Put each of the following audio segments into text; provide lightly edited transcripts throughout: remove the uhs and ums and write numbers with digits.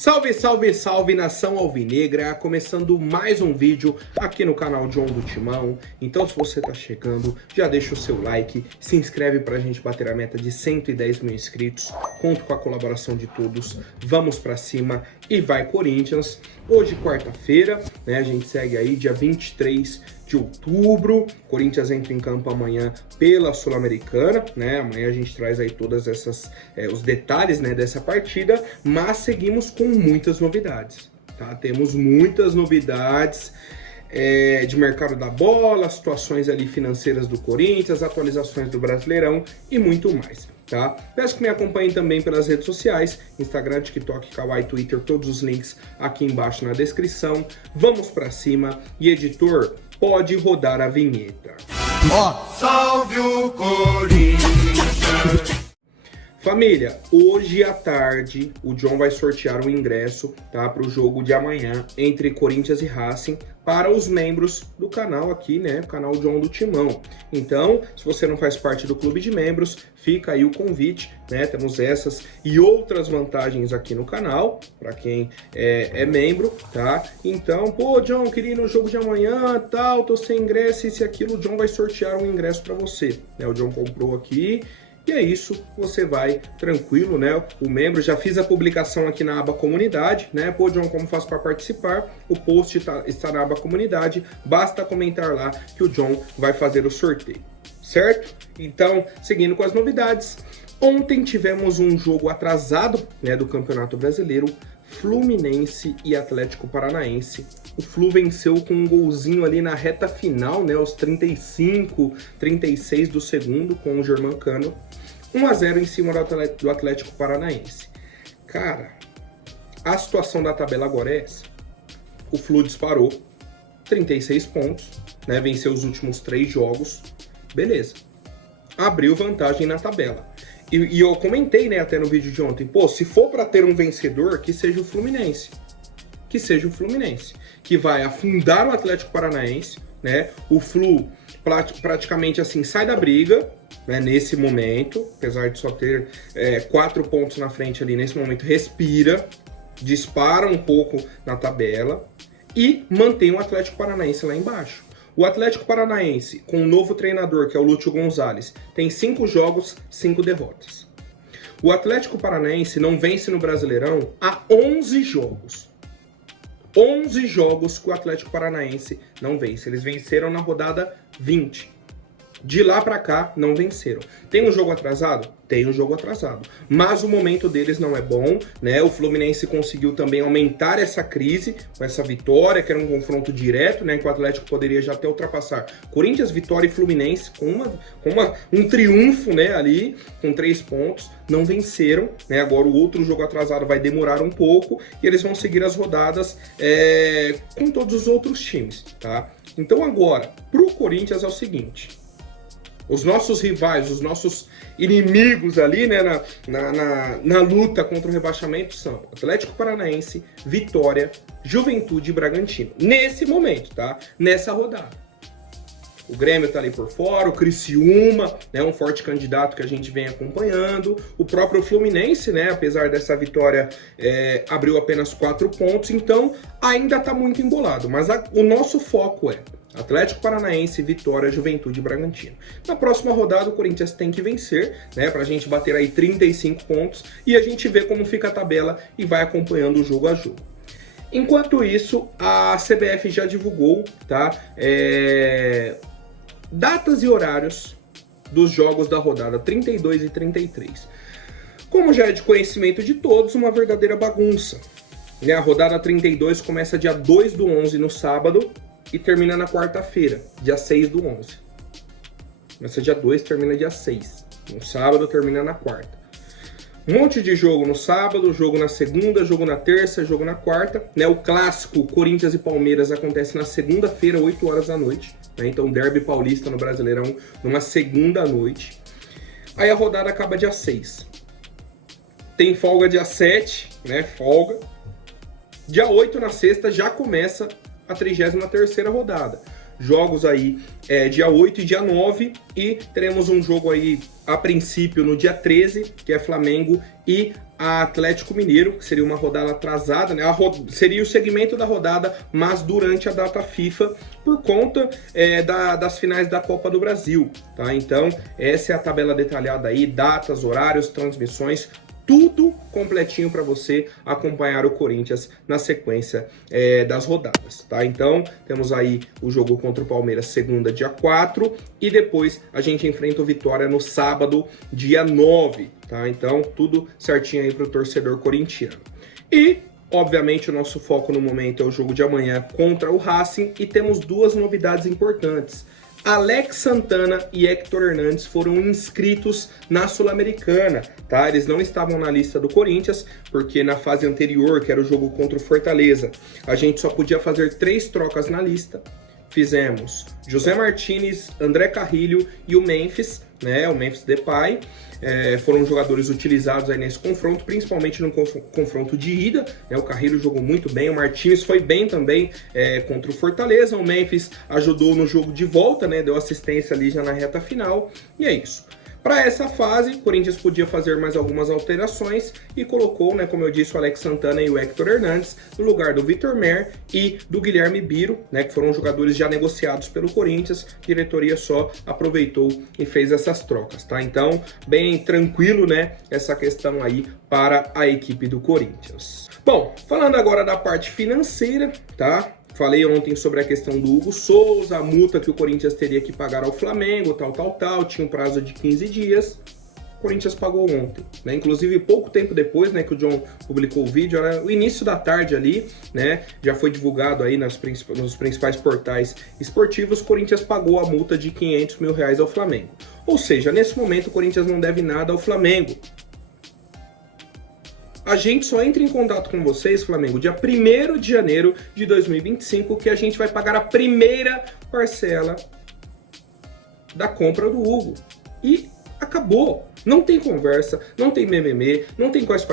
Salve, salve, salve, nação alvinegra, começando mais um vídeo aqui no canal John do Timão. Então, se você tá chegando, já deixa o seu like, se inscreve pra gente bater a meta de 110 mil inscritos. Conto com a colaboração de todos, vamos pra cima e vai Corinthians. Hoje, quarta-feira, né, a gente segue aí dia 23 de outubro, Corinthians entra em campo amanhã pela Sul-Americana, né? Amanhã a gente traz aí todas essas, os detalhes, né, dessa partida, mas seguimos com muitas novidades, tá? Temos muitas novidades de mercado da bola, situações ali financeiras do Corinthians, atualizações do Brasileirão e muito mais. Tá? Peço que me acompanhem também pelas redes sociais, Instagram, TikTok, Kawaii, Twitter, todos os links aqui embaixo na descrição. Vamos pra cima e editor, pode rodar a vinheta. Salve o Corinthians! Família, hoje à tarde o John vai sortear o ingresso, tá, para o jogo de amanhã entre Corinthians e Racing para os membros do canal aqui, né, o canal John do Timão. Então, se você não faz parte do clube de membros, fica aí o convite, né, temos essas e outras vantagens aqui no canal, para quem é membro, tá? Então, pô, John, queria ir no jogo de amanhã, tal, tô sem ingresso, isso e aquilo, o John vai sortear um ingresso para você, né, o John comprou aqui. E é isso, você vai tranquilo, né? O membro, já fiz a publicação aqui na aba comunidade, né? Pô, John, como faço para participar? O post está na aba comunidade, basta comentar lá que o John vai fazer o sorteio, certo? Então, seguindo com as novidades, ontem tivemos um jogo atrasado, né, do Campeonato Brasileiro, Fluminense e Atlético Paranaense. O Flu venceu com um golzinho ali na reta final, né, aos 35, 36 do segundo, com o Germancano. 1-0 em cima do Atlético Paranaense. Cara, a situação da tabela agora é essa. O Flu disparou 36 pontos, né, venceu os últimos 3 jogos. Beleza. Abriu vantagem na tabela. E eu comentei, né, até no vídeo de ontem, pô, se for para ter um vencedor, que seja o Fluminense. Que seja o Fluminense, que vai afundar o Atlético Paranaense, né? O Flu praticamente assim sai da briga, né, nesse momento, apesar de só ter 4 pontos na frente ali, nesse momento respira, dispara um pouco na tabela e mantém o Atlético Paranaense lá embaixo. O Atlético Paranaense, com um novo treinador, que é o Lúcio Gonzalez, tem 5 jogos, 5 derrotas. O Atlético Paranaense não vence no Brasileirão há 11 jogos. 11 jogos que o Atlético Paranaense não vence. Eles venceram na rodada 20. De lá pra cá, não venceram. Tem um jogo atrasado? Tem um jogo atrasado. Mas o momento deles não é bom, né? O Fluminense conseguiu também aumentar essa crise com essa vitória, que era um confronto direto, né? Que o Atlético poderia já até ultrapassar Corinthians, Vitória e Fluminense com um triunfo, né? Ali, com 3 pontos. Não venceram, né? Agora o outro jogo atrasado vai demorar um pouco e eles vão seguir as rodadas com todos os outros times, tá? Então agora, pro Corinthians é o seguinte... Os nossos rivais, os nossos inimigos ali, né, na luta contra o rebaixamento são Atlético Paranaense, Vitória, Juventude e Bragantino. Nesse momento, tá? Nessa rodada. O Grêmio tá ali por fora, o Criciúma, né, um forte candidato que a gente vem acompanhando. O próprio Fluminense, né, apesar dessa vitória, abriu apenas 4 pontos, então ainda tá muito embolado. Mas o nosso foco é Atlético Paranaense, Vitória, Juventude e Bragantino. Na próxima rodada o Corinthians tem que vencer, né, pra gente bater aí 35 pontos e a gente vê como fica a tabela e vai acompanhando o jogo a jogo. Enquanto isso, a CBF já divulgou, tá, datas e horários dos jogos da rodada 32 e 33. Como já é de conhecimento de todos, uma verdadeira bagunça. Né, a rodada 32 começa dia 2 do 11 no sábado, e termina na quarta-feira, dia 6 do 11. Começa dia 2, termina dia 6. No sábado, termina na quarta. Um monte de jogo no sábado, jogo na segunda, jogo na terça, jogo na quarta. Né? O clássico Corinthians e Palmeiras acontece na segunda-feira, 8 horas da noite. Né? Então, derby paulista no Brasileirão, numa segunda noite. Aí a rodada acaba dia 6. Tem folga dia 7, né? Folga. Dia 8 na sexta já começa a 33ª rodada. jogos aí dia 8 e dia 9, e teremos um jogo aí a princípio no dia 13, que é Flamengo e Atlético Mineiro, que seria uma rodada atrasada, né? Seria o segmento da rodada, mas durante a data FIFA, por conta das finais da Copa do Brasil, tá? Então, essa é a tabela detalhada aí, datas, horários, transmissões, tudo completinho para você acompanhar o Corinthians na sequência das rodadas, tá? Então, temos aí o jogo contra o Palmeiras segunda, dia 4, e depois a gente enfrenta o Vitória no sábado, dia 9, tá? Então, tudo certinho aí para o torcedor corintiano. E, obviamente, o nosso foco no momento é o jogo de amanhã contra o Racing, e temos duas novidades importantes. Alex Santana e Héctor Hernandes foram inscritos na Sul-Americana, tá? Eles não estavam na lista do Corinthians, porque na fase anterior, que era o jogo contra o Fortaleza, a gente só podia fazer 3 trocas na lista. Fizemos José Martinez, André Carrilho e o Memphis, né? O Memphis Depay. Foram jogadores utilizados aí nesse confronto, principalmente no confronto de ida, né? O Carrilho jogou muito bem, o Martins foi bem também contra o Fortaleza, o Memphis ajudou no jogo de volta, né? Deu assistência ali já na reta final, e é isso. Para essa fase, o Corinthians podia fazer mais algumas alterações e colocou, né, como eu disse, o Alex Santana e o Héctor Hernandes no lugar do Vitor Mer e do Guilherme Biro, né, que foram jogadores já negociados pelo Corinthians. A diretoria só aproveitou e fez essas trocas, tá? Então, bem tranquilo, né, essa questão aí para a equipe do Corinthians. Bom, falando agora da parte financeira, tá? Falei ontem sobre a questão do Hugo Souza, a multa que o Corinthians teria que pagar ao Flamengo, tal, tinha um prazo de 15 dias. O Corinthians pagou ontem, né? Inclusive, pouco tempo depois, né, que o John publicou o vídeo, era o início da tarde ali, né? Já foi divulgado aí nos principais portais esportivos. O Corinthians pagou a multa de R$500 mil ao Flamengo. Ou seja, nesse momento o Corinthians não deve nada ao Flamengo. A gente só entra em contato com vocês, Flamengo, dia 1º de janeiro de 2025, que a gente vai pagar a primeira parcela da compra do Hugo. E acabou. Não tem conversa, não tem mimimi, não tem quais,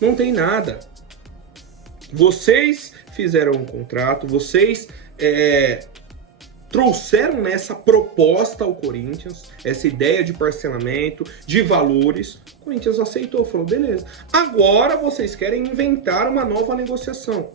não tem nada. Vocês fizeram um contrato, vocês trouxeram essa proposta ao Corinthians, essa ideia de parcelamento, de valores. O Corinthians aceitou, falou, beleza. Agora vocês querem inventar uma nova negociação.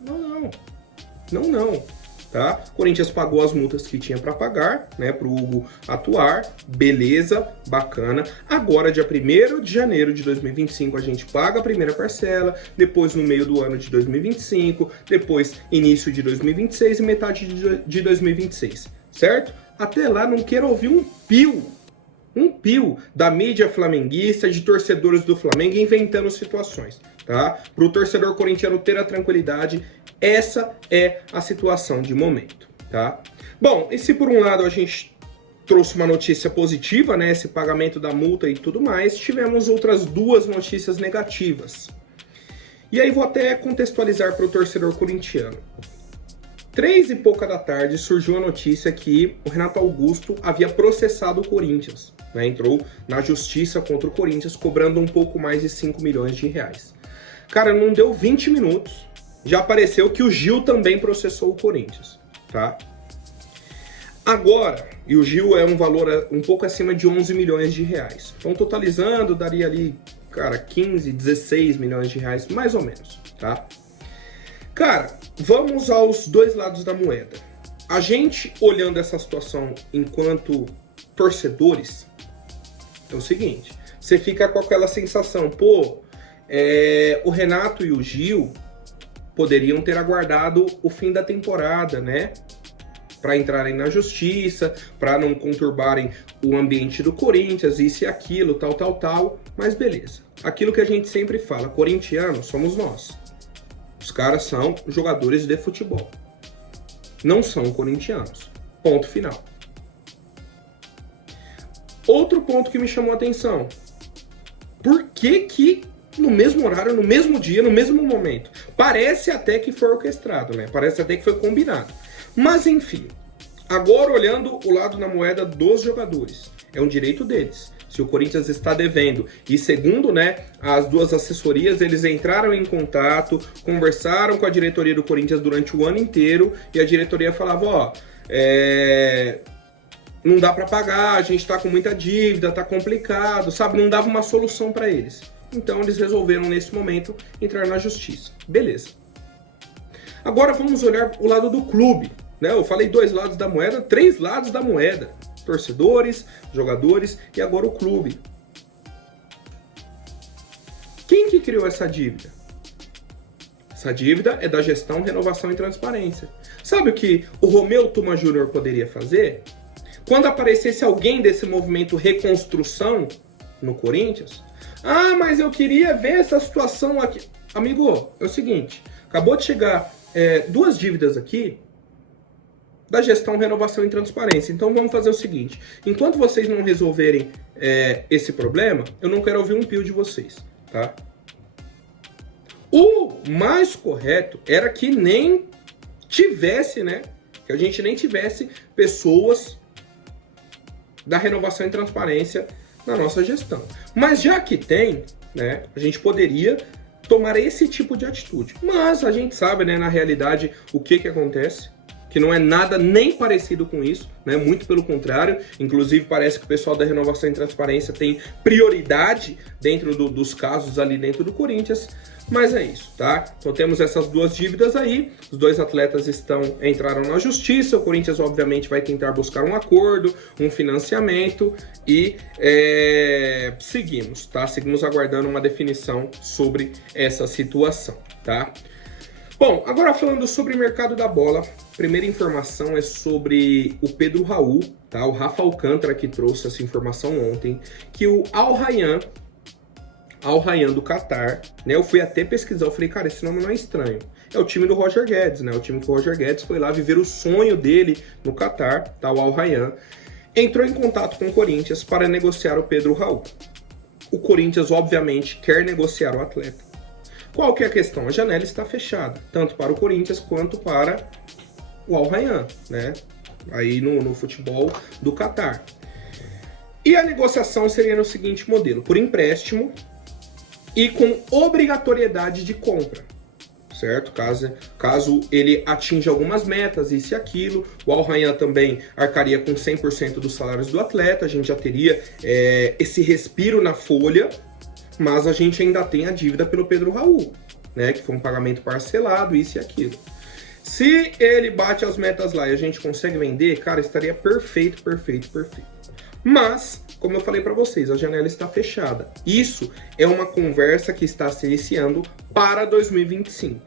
Não, tá? O Corinthians pagou as multas que tinha para pagar, né, pro Hugo atuar, beleza, bacana. Agora, dia 1º de janeiro de 2025, a gente paga a primeira parcela, depois no meio do ano de 2025, depois início de 2026 e metade de 2026, certo? Até lá, não quero ouvir um pio da mídia flamenguista, de torcedores do Flamengo inventando situações, tá? Para o torcedor corintiano ter a tranquilidade, essa é a situação de momento, tá? Bom, e se por um lado a gente trouxe uma notícia positiva, né, esse pagamento da multa e tudo mais, tivemos outras duas notícias negativas. E aí vou até contextualizar para o torcedor corintiano. 3 e pouca da tarde surgiu a notícia que o Renato Augusto havia processado o Corinthians, né? Entrou na justiça contra o Corinthians, cobrando um pouco mais de 5 milhões de reais. Cara, não deu 20 minutos, já apareceu que o Gil também processou o Corinthians, tá? Agora, e o Gil é um valor um pouco acima de 11 milhões de reais. Então, totalizando, daria ali, cara, 15, 16 milhões de reais, mais ou menos, tá? Cara, vamos aos dois lados da moeda. A gente, olhando essa situação enquanto torcedores, é o seguinte, você fica com aquela sensação, pô, o Renato e o Gil poderiam ter aguardado o fim da temporada, né? Para entrarem na justiça, para não conturbarem o ambiente do Corinthians, isso e aquilo, tal, mas beleza. Aquilo que a gente sempre fala, corintiano somos nós. Os caras são jogadores de futebol. Não são corintianos. Ponto final. Outro ponto que me chamou a atenção. Por que no mesmo horário, no mesmo dia, no mesmo momento? Parece até que foi orquestrado, né? Parece até que foi combinado. Mas enfim, agora olhando o lado na moeda dos jogadores, é um direito deles. se o Corinthians está devendo. E segundo, né, as duas assessorias, eles entraram em contato, conversaram com a diretoria do Corinthians durante o ano inteiro e a diretoria falava, ó, não dá para pagar, a gente tá com muita dívida, tá complicado, sabe? Não dava uma solução para eles. Então eles resolveram nesse momento entrar na justiça. Beleza. Agora vamos olhar o lado do clube, né? Eu falei 2 lados da moeda, 3 lados da moeda. Torcedores, jogadores e agora o clube. Quem que criou essa dívida? Essa dívida é da gestão, renovação e transparência. Sabe o que o Romeu Tuma Júnior poderia fazer? Quando aparecesse alguém desse movimento reconstrução no Corinthians, ah, mas eu queria ver essa situação aqui. Amigo, é o seguinte, acabou de chegar 2 dívidas aqui da gestão, renovação e transparência. Então vamos fazer o seguinte, enquanto vocês não resolverem esse problema, eu não quero ouvir um pio de vocês, tá? O mais correto era que nem tivesse, né? Que a gente nem tivesse pessoas da renovação e transparência na nossa gestão. Mas já que tem, né? A gente poderia tomar esse tipo de atitude. Mas a gente sabe, né? Na realidade, o que acontece? Que não é nada nem parecido com isso, né? Muito pelo contrário. Inclusive, parece que o pessoal da renovação e transparência tem prioridade dentro dos casos ali dentro do Corinthians. Mas é isso, tá? Então temos essas 2 dívidas aí, os 2 atletas entraram na justiça, o Corinthians obviamente vai tentar buscar um acordo, um financiamento e seguimos, tá? Seguimos aguardando uma definição sobre essa situação, tá? Bom, agora falando sobre o mercado da bola, primeira informação é sobre o Pedro Raul, tá? O Rafa Alcântara que trouxe essa informação ontem, que o Al Rayyan do Catar, né? Eu fui até pesquisar, eu falei, cara, esse nome não é estranho. É o time do Roger Guedes, né? O time que o Roger Guedes foi lá viver o sonho dele no Catar, tá? O Al Rayyan entrou em contato com o Corinthians para negociar o Pedro Raul. O Corinthians, obviamente, quer negociar o atleta. Qual que é a questão? A janela está fechada, tanto para o Corinthians quanto para o Al Rayyan, né? Aí no futebol do Catar. E a negociação seria no seguinte modelo, por empréstimo e com obrigatoriedade de compra, certo? Caso ele atinja algumas metas, isso e aquilo, o Al Rayyan também arcaria com 100% dos salários do atleta, a gente já teria esse respiro na folha, mas a gente ainda tem a dívida pelo Pedro Raul, né? Que foi um pagamento parcelado, isso e aquilo. Se ele bate as metas lá e a gente consegue vender, cara, estaria perfeito, perfeito, perfeito. Mas, como eu falei para vocês, a janela está fechada. Isso é uma conversa que está se iniciando para 2025.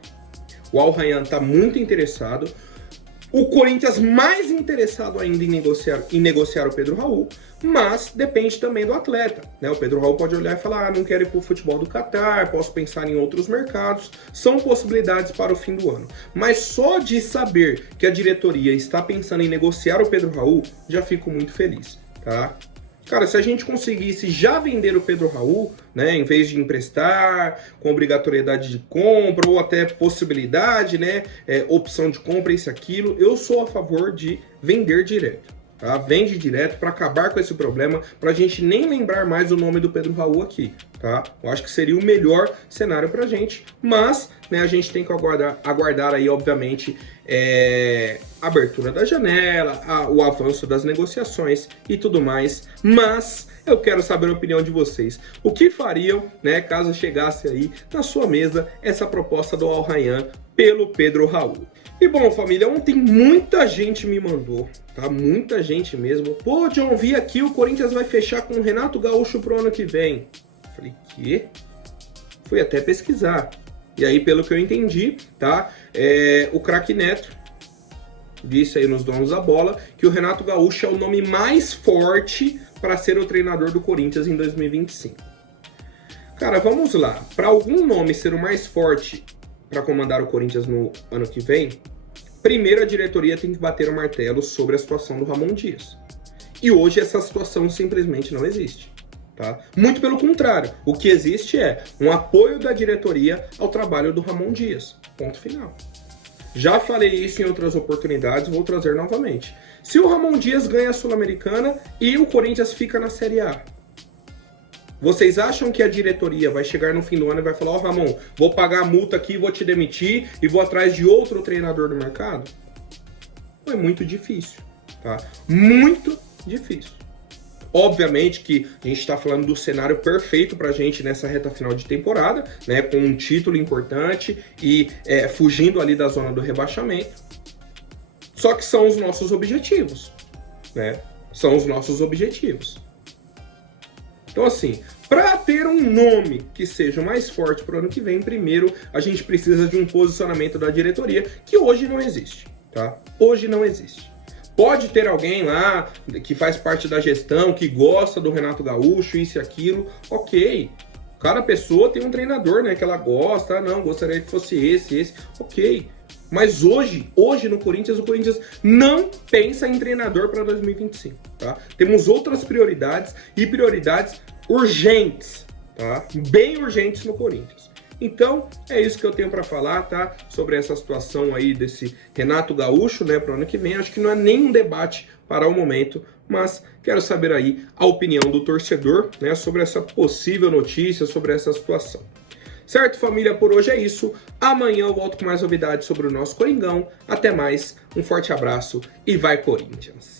O Al Rayyan está muito interessado. O Corinthians mais interessado ainda em negociar o Pedro Raul, mas depende também do atleta, né? O Pedro Raul pode olhar e falar, ah, não quero ir para o futebol do Catar, posso pensar em outros mercados, são possibilidades para o fim do ano. Mas só de saber que a diretoria está pensando em negociar o Pedro Raul, já fico muito feliz, tá? Cara, se a gente conseguisse já vender o Pedro Raul, né, em vez de emprestar, com obrigatoriedade de compra, ou até possibilidade, né, opção de compra, isso, aquilo, eu sou a favor de vender direto, tá? Vende direto para acabar com esse problema, para a gente nem lembrar mais o nome do Pedro Raul aqui, tá? Eu acho que seria o melhor cenário para a gente, mas, né, a gente tem que aguardar aí, obviamente, a abertura da janela, o avanço das negociações e tudo mais, mas eu quero saber a opinião de vocês. O que fariam, né, caso chegasse aí na sua mesa essa proposta do Al Rayyan pelo Pedro Raul? E bom, família, ontem muita gente me mandou, tá? Muita gente mesmo. Pô, John, vi aqui, o Corinthians vai fechar com o Renato Gaúcho pro ano que vem. Falei, quê? Fui até pesquisar. E aí, pelo que eu entendi, tá? O craque Neto disse aí nos donos da bola que o Renato Gaúcho é o nome mais forte para ser o treinador do Corinthians em 2025. Cara, vamos lá. Para algum nome ser o mais forte para comandar o Corinthians no ano que vem, primeiro a diretoria tem que bater o martelo sobre a situação do Ramon Dias. E hoje essa situação simplesmente não existe. Tá? Muito pelo contrário, o que existe é um apoio da diretoria ao trabalho do Ramon Dias. Ponto final. Já falei isso em outras oportunidades, vou trazer novamente. Se o Ramon Dias ganha a Sul-Americana e o Corinthians fica na Série A, Vocês acham que a diretoria vai chegar no fim do ano e vai falar, ó, Ramon, vou pagar a multa aqui, vou te demitir e vou atrás de outro treinador do mercado? É muito difícil, tá? Muito difícil. Obviamente que a gente está falando do cenário perfeito para a gente nessa reta final de temporada, né? Com um título importante e fugindo ali da zona do rebaixamento. Só que são os nossos objetivos, né? São os nossos objetivos. Então, assim, para ter um nome que seja mais forte para o ano que vem, primeiro a gente precisa de um posicionamento da diretoria que hoje não existe, tá? Hoje não existe. Pode ter alguém lá que faz parte da gestão, que gosta do Renato Gaúcho, isso e aquilo, ok. Cada pessoa tem um treinador, né, que ela gosta, ah, não, gostaria que fosse esse, ok. Mas hoje no Corinthians, o Corinthians não pensa em treinador para 2025, tá? Temos outras prioridades e prioridades urgentes, tá? Bem urgentes no Corinthians. Então, é isso que eu tenho para falar, tá? Sobre essa situação aí desse Renato Gaúcho, né, para o ano que vem. Acho que não é nem um debate para o momento, mas quero saber aí a opinião do torcedor, né, sobre essa possível notícia, sobre essa situação. Certo, família? Por hoje é isso. Amanhã eu volto com mais novidades sobre o nosso Coringão. Até mais, um forte abraço e vai Corinthians!